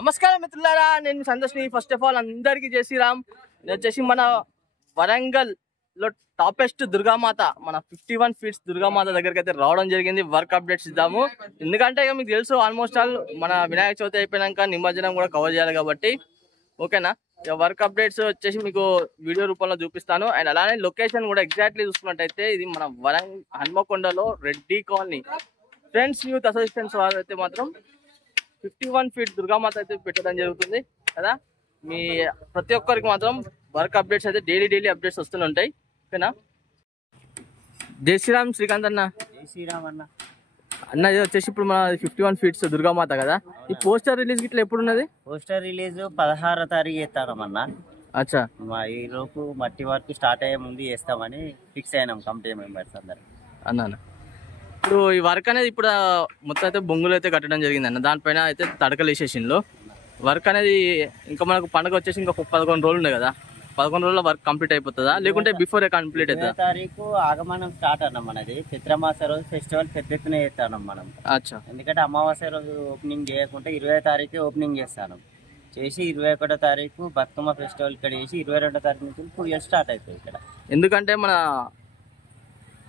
నమస్కారం మిత్రులారా, నేను సంతోష్ని. ఫస్ట్ ఆఫ్ ఆల్ అందరికీ జై శ్రీరామ్. నేను వచ్చేసి మన వరంగల్ లో టాపెస్ట్ దుర్గామాత, మన 51 ఫీట్స్ దుర్గామాత దగ్గరికి అయితే రావడం జరిగింది. వర్క్ అప్డేట్స్ ఇద్దాము. ఎందుకంటే ఇక మీకు తెలుసు, ఆల్మోస్ట్ ఆల్ మన వినాయక చవితి అయిపోయినాక నిమజ్జనం కూడా కవర్ చేయాలి కాబట్టి ఓకేనా. ఇక వర్క్ అప్డేట్స్ వచ్చేసి మీకు వీడియో రూపంలో చూపిస్తాను. అండ్ అలానే లొకేషన్ కూడా ఎగ్జాక్ట్లీ చూసుకున్నట్టయితే ఇది మన హన్మకొండలో Reddy colony. Friends youth associations వారు అయితే మాత్రం 51 ఫీట్ దుర్గామాత అయితే పెట్టడం జరుగుతుంది కదా. మీ ప్రతి ఒక్కరికి మాత్రం వర్క్ అప్డేట్స్ అయితే డైలీ అప్డేట్స్ వస్తూనే ఉంటాయి ఓకేనా. జై శ్రీరామ్ శ్రీకాంత్ అన్న. జై శ్రీరామ్ అన్న. అన్న ఇది వచ్చేసి ఇప్పుడు మన 51 ఫీట్స్ దుర్గామాత కదా. ఈ పోస్టర్ రిలీజ్ ఇట్లా ఎప్పుడు ఉన్నది? పోస్టర్ రిలీజ్ 16వ తారీఖు చేస్తామన్నా. అచ్చా, ఈ లోపు మట్టి వర్క్ స్టార్ట్ అయ్యే ముందు చేస్తామని ఫిక్స్ అయినాం కమిటీ మెంబర్స్ అందరు. అన్న ఇప్పుడు ఈ వర్క్ అనేది ఇప్పుడు మొత్తం అయితే బొంగులు అయితే కట్టడం జరిగింది అన్న. దానిపైన అయితే తడకలు వేసేసిండ్రు. వర్క్ అనేది ఇంకా మనకు పండుగ వచ్చేసి ఇంకా 11 రోజులు ఉన్నాయి కదా. 11 రోజుల వర్క్ కంప్లీట్ అయిపోతుందా, లేకుంటే బిఫోర్ కంప్లీట్ అవుతుందా? 20వ తారీఖు ఆగమనం స్టార్ట్ అన్నాం. మనది పిత్రమాస రోజు ఫెస్టివల్ పెద్ద ఎత్తున చేస్తాం మనం. అచ్చా, ఎందుకంటే అమావాస్య రోజు ఓపెనింగ్ చేయకుంటే 20వ తారీఖు ఓపెనింగ్ చేస్తాను. చేసి 21వ తారీఖు బతుకమ్మ ఫెస్టివల్ ఇక్కడ చేసి 22వ తారీఖు నుంచి పూజ స్టార్ట్ అవుతాయి ఇక్కడ. ఎందుకంటే మన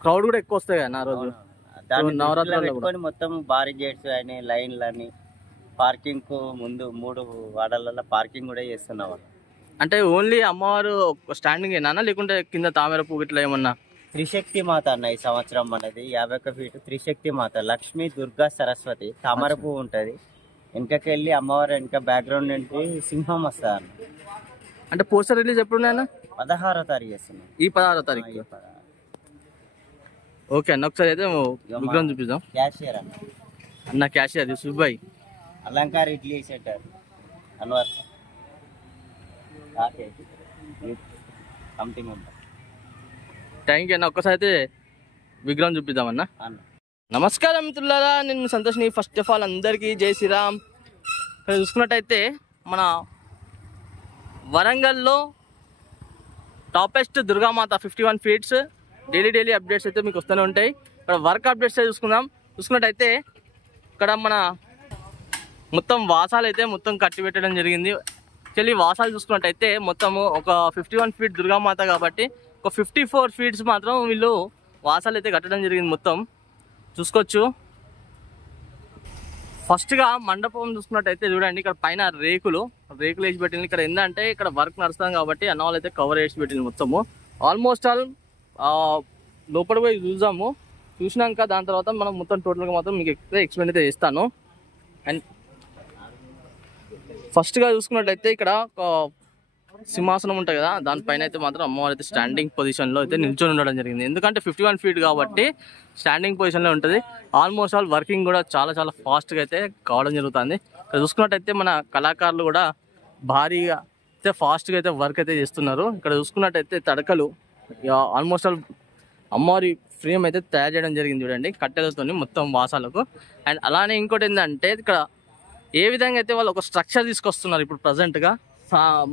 క్రౌడ్ కూడా ఎక్కువ వస్తాయి కదా ఆ రోజు. దాన్ని నవరాత్రులు పెట్టుకొని మొత్తం బారీ గేట్స్ అని లైన్లని పార్కింగ్ కు ముందు 3 వార్డులలో పార్కింగ్ కూడా చేస్తున్నాం. అంటే ఓన్లీ అమ్మవారు స్టాండింగ్ ఏనా, లేకుంటే కింద తామర పువ్వు ఇట్లా ఏమన్నా? త్రిశక్తి మాత అన్న ఈ సంవత్సరం మనది 51 ఫీట్ త్రిశక్తి మాత, లక్ష్మి, దుర్గా, సరస్వతి. తామర పువ్వు ఉంటది వెనకకెళ్ళి అమ్మవారు వెనక బ్యాక్గ్రౌండ్ నుండి సింహం వస్తా అన్న. అంటే పోస్టర్ రిలీజ్ ఎప్పుడు ఉన్నాయన్నా? 16వ తారీఖు చేస్తున్నాం. ఈ 16వ తారీఖు. ఓకే అన్న, ఒకసారి అయితే విగ్రహం చూపిద్దాం. క్యాషియర్ అన్న. అన్న cashier Subbayi. Alankar idli center Anwar committee member. Thank you అన్న. ఒక్కసారి అయితే విగ్రహం చూపిద్దామన్నా. నమస్కారం మిత్రులారా, నేను సంతోష్ని. ఫస్ట్ ఆఫ్ ఆల్ అందరికీ జై శ్రీరామ్. ఇక్కడ చూసుకున్నట్టయితే మన వరంగల్లో toppest Durgamata 51 feets daily updates అయితే మీకు వస్తూనే ఉంటాయి. ఇక్కడ వర్క్ అప్డేట్స్ చూసుకున్నట్టయితే ఇక్కడ మన మొత్తం వాసాలు అయితే మొత్తం కట్టి పెట్టడం జరిగింది. యాక్చువల్లీ వాసాలు చూసుకున్నట్టయితే మొత్తము ఒక 51 ఫీట్ దుర్గామాత కాబట్టి ఒక 54 ఫీట్స్ మాత్రం వీళ్ళు వాసాలు అయితే కట్టడం జరిగింది. మొత్తం చూసుకోవచ్చు. ఫస్ట్గా మండపం చూసుకున్నట్టయితే చూడండి, ఇక్కడ పైన రేకులు వేసి పెట్టింది. ఇక్కడ ఏంటంటే ఇక్కడ వర్క్ నడుస్తాం కాబట్టి అన్న వాళ్ళు అయితే కవర్ వేసి పెట్టింది మొత్తము. ఆల్మోస్ట్ ఆల్ లోపల పోయి చూసినాక దాని తర్వాత మనం మొత్తం టోటల్గా మాత్రం మీకు ఎక్స్ప్లెయిన్ అయితే చేస్తాను. అండ్ ఫస్ట్గా చూసుకున్నట్టయితే ఇక్కడ ఒక సింహాసనం ఉంటుంది కదా, దానిపైన అయితే మాత్రం అమ్మవారు అయితే స్టాండింగ్ పొజిషన్లో అయితే నిల్చొని ఉండడం జరిగింది. ఎందుకంటే 51 ఫీట్ కాబట్టి స్టాండింగ్ పొజిషన్లో ఉంటుంది. ఆల్మోస్ట్ ఆల్ వర్కింగ్ కూడా చాలా ఫాస్ట్గా అయితే కావడం జరుగుతుంది. ఇక్కడ చూసుకున్నట్టయితే మన కళాకారులు కూడా భారీగా అయితే ఫాస్ట్గా అయితే వర్క్ అయితే చేస్తున్నారు. ఇక్కడ చూసుకున్నట్టయితే తడకలు ఆల్మోస్ట్ ఆల్ అమ్మవారి ఫ్రేమ్ అయితే తయారు చేయడం జరిగింది చూడండి, కట్టెలతో మొత్తం వాసాలకు. అండ్ అలానే ఇంకోటి ఏంటంటే ఇక్కడ ఏ విధంగా అయితే వాళ్ళు ఒక స్ట్రక్చర్ తీసుకొస్తున్నారు ఇప్పుడు ప్రజెంట్గా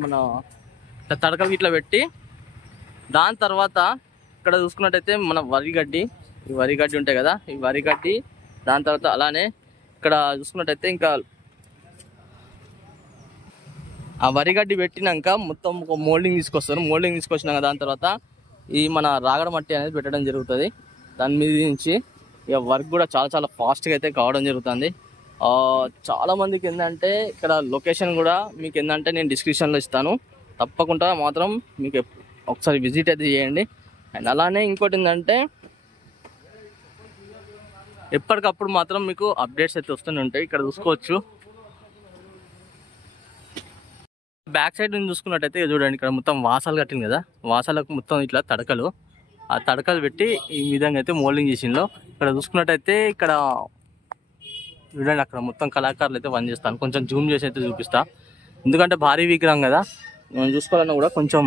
మన తడకలు ఇట్లా పెట్టి. దాని తర్వాత ఇక్కడ చూసుకున్నట్టయితే మన ఈ వరిగడ్డి ఉంటాయి కదా, ఈ వరిగడ్డి. దాని తర్వాత అలానే ఇక్కడ చూసుకున్నట్టయితే ఇంకా ఆ వరిగడ్డి పెట్టినాక మొత్తం ఒక మోల్డింగ్ తీసుకొస్తారు. మోల్డింగ్ తీసుకొచ్చినాక దాని తర్వాత ఈ మన రాగడ మట్టి అనేది పెట్టడం జరుగుతుంది. దాని మీద నుంచి ఇక వర్క్ కూడా చాలా ఫాస్ట్గా అయితే కావడం జరుగుతుంది. చాలా మందికి ఏంటంటే ఇక్కడ లొకేషన్ కూడా మీకు ఏంటంటే నేను డిస్క్రిప్షన్లో ఇస్తాను, తప్పకుండా మాత్రం మీకు ఒకసారి విజిట్ అయితే చేయండి. అండ్ అలానే ఇంకోటి ఏంటంటే ఎప్పటికప్పుడు మాత్రం మీకు అప్డేట్స్ అయితే వస్తూనే ఉంటాయి. ఇక్కడ చూసుకోవచ్చు. బ్యాక్ సైడ్ నుంచి చూసుకున్నట్టయితే చూడండి, ఇక్కడ మొత్తం వాసాలు కట్టింది కదా, వాసాలకు మొత్తం ఇట్లా తడకలు, ఆ తడకలు పెట్టి ఈ విధంగా అయితే మోల్డింగ్ చేసిందో. ఇక్కడ చూసుకున్నట్టయితే ఇక్కడ చూడండి, అక్కడ మొత్తం కళాకారులు అయితే పని చేస్తాను. కొంచెం జూమ్ చేసి అయితే చూపిస్తా, ఎందుకంటే భారీ విగ్రహం కదా, మనం చూసుకోవాలన్నా కూడా కొంచెం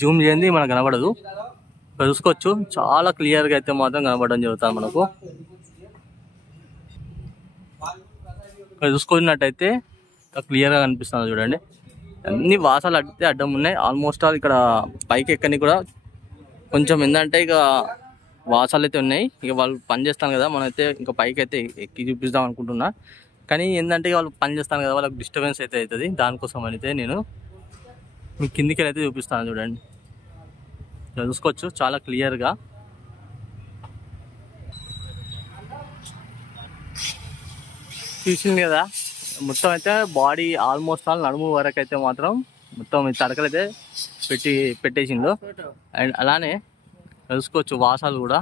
జూమ్ చేయండి మనకు కనబడదు. ఇక్కడ చూసుకోవచ్చు, చాలా క్లియర్గా అయితే మాత్రం కనబడడం జరుగుతుంది మనకు. ఇక్కడ చూసుకున్నట్టయితే క్లియర్గా కనిపిస్తుంది చూడండి, అన్ని వాసాలు అడిగితే అడ్డం ఉన్నాయి. ఆల్మోస్ట్ ఆల్ ఇక్కడ పైకి ఎక్కని కూడా కొంచెం ఏంటంటే ఇక వాసాలు అయితే ఉన్నాయి. ఇక వాళ్ళు పని చేస్తాను కదా, మనం అయితే ఇంకా పైకి అయితే ఎక్కి చూపిద్దాం అనుకుంటున్నా. కానీ ఏంటంటే వాళ్ళు పని చేస్తాను కదా, వాళ్ళకి డిస్టర్బెన్స్ అయితే అవుతుంది. దానికోసం అయితే నేను మీకు కిందికి అయితే చూపిస్తాను. చూడండి, ఇలా చూసుకోవచ్చు చాలా క్లియర్గా. చూసింది కదా, మొత్తం అయితే బాడీ ఆల్మోస్ట్ ఆల్ నడుము వరకు అయితే మాత్రం మొత్తం ఈ తడకలు అయితే పెట్టేసిండు. అండ్ అలానే చూసుకోవచ్చు వాసాలు కూడా.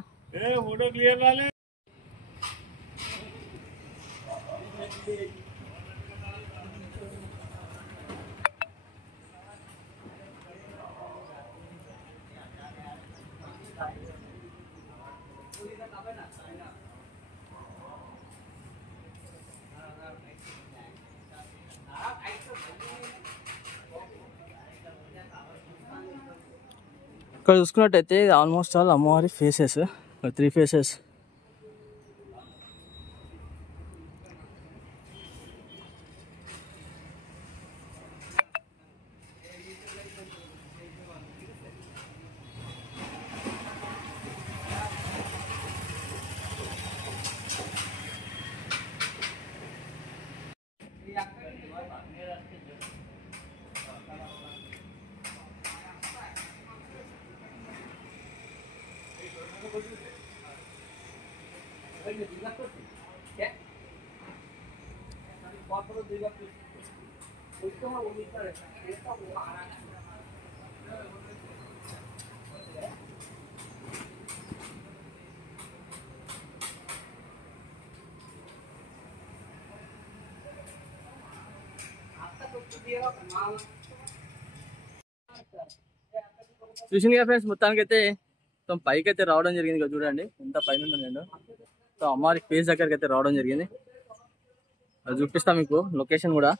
ఇక్కడ చూసుకున్నట్టయితే ఆల్మోస్ట్ ఆల్ అమ్మవారి ఫేసెస్ 3 ఫేసెస్. చూసింది కదా ఫ్రెండ్స్, మొత్తానికి అయితే మొత్తం పైకి అయితే రావడం జరిగింది. ఇక్కడ చూడండి ఎంత పైన ఉందో. నేను సో అమ్మవారి ఫేస్ దగ్గరికి అయితే రావడం జరిగింది. అది చూపిస్తా మీకు లొకేషన్ కూడా.